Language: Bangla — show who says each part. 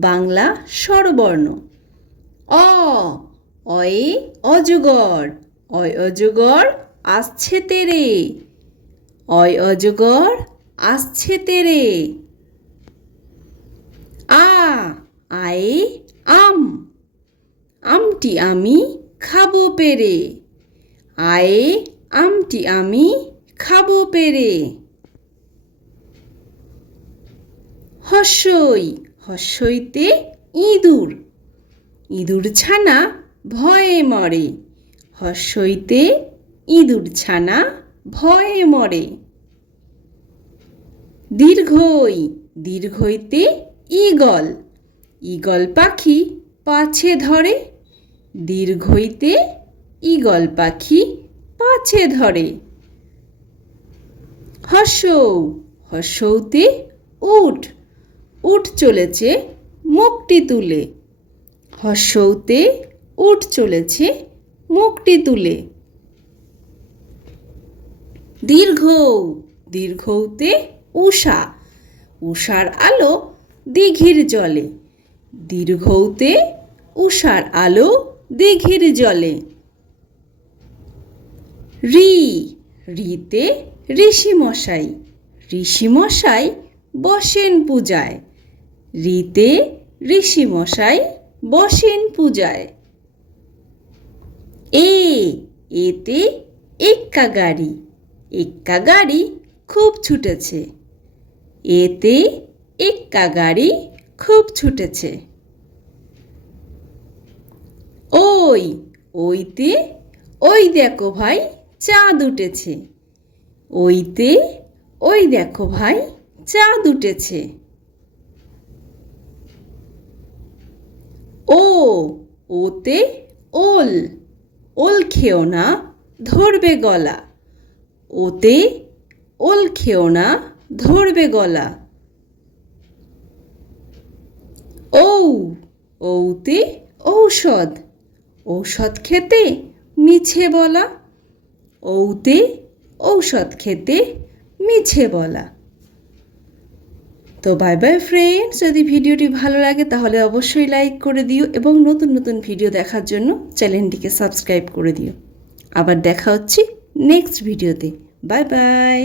Speaker 1: বাংলা স্বরবর্ণ। অ, অয়ে অজগর, অয় অজগর আসছে তেরে। অয় অজগর আসছে তেরে। আ, আয়ে আম। আমটি আমি খাব পেরে। আয়ে আমটি আমি খাব পেরে। হস্যই হস্যইতে ইঁদুর। ইঁদুর ছানা ভয়ে মরে। হস্যইতে ইঁদুর ছানা ভয়ে মরে। দীর্ঘই, দীর্ঘইতে ঈগল। ঈগল পাখি পাছে ধরে। দীর্ঘইতে ঈগল পাখি পাছে ধরে। হর্ষৌ হর্ষৌতে উঠ উঠ চলেছে মুখটি তুলে। হর্ষৌতে উঠ চলেছে মুখটি তুলে। দীর্ঘ, দীর্ঘৌতে উষা। উষার আলো দিঘির জলে। দীর্ঘৌতে উষার আলো দিঘির জলে। রি, রিতে ঋষিমশাই। ঋষিমশাই বসেন পূজায়। রিতে ঋষিমশাই বসেন পূজায়। এ, এতে এক্কা গাড়ি। এক্কা গাড়ি খুব ছুটেছে। এতে এক্কা গাড়ি খুব ছুটেছে। ওই, ওইতে, ওই দেখো ভাই চাঁদ উঠেছে। ওইতে, ওই দেখো ভাই চাঁদ উঠেছে। ওতে ওল ওল খেও না, ধরবে গলা। ওতে ওল খেও না, ধরবে গলা। ঔ ঔতে ঔষধ ঔষধ খেতে মিছে বলা। ঔতে ঔষধ খেতে মিছে বলা। তো বাই বাই ফ্রেন্ডস যদি ভিডিওটি ভালো লাগে, তাহলে অবশ্যই লাইক করে দিও এবং নতুন নতুন ভিডিও দেখার জন্য চ্যানেলটিকে সাবস্ক্রাইব করে দিও। আবার দেখা হচ্ছে নেক্সট ভিডিওতে বাই বাই